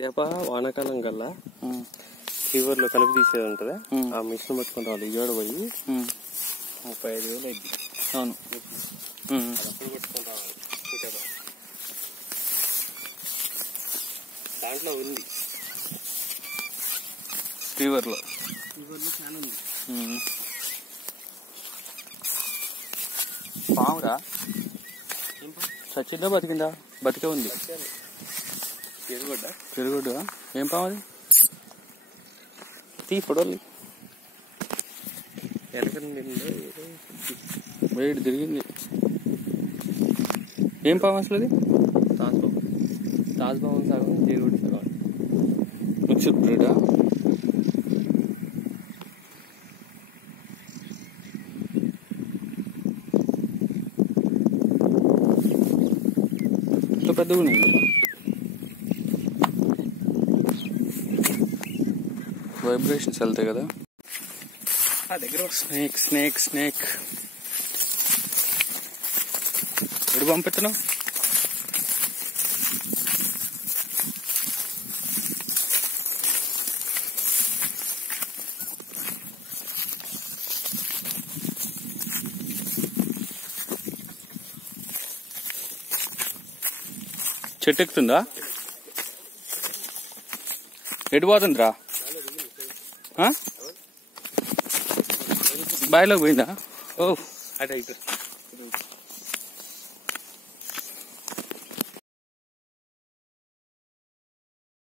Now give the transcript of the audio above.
చేప వానాకాలం కల్లా ఫీవర్ లో కలిపి తీసేది ఉంటదా ఆ మిషన్ పట్టుకుంటే వాళ్ళు ఇవాడు పోయి 35,000 అయింది. అవును పట్టుకుంటా దాంట్లో ఉంది ఫీవర్ లో చాలా ఉంది. పావురా చచ్చిందా బతికిందా? బతికే ఉంది. పెరుగుడ్డా ఏం పాము అది? తీ ఫోటోలు వెయిట్ తిరిగింది. ఏం పాము అసలు అది? తాజ్బాబు సగం చేరుడు సగం మిక్స్డ్ బ్రీడా? ఇంత పెద్దగా ఉన్నాయి కదా. వైబ్రేషన్స్ వెళ్తాయి కదా ఆ దగ్గర. స్నేక్ స్నేక్ స్నేక్ ఎడు పంపిస్తున్నావు? చెట్టు ఎక్కుతుందా? ఎటు పోతుందిరా? బాయిలోకి పోయిందా? ఓ అటు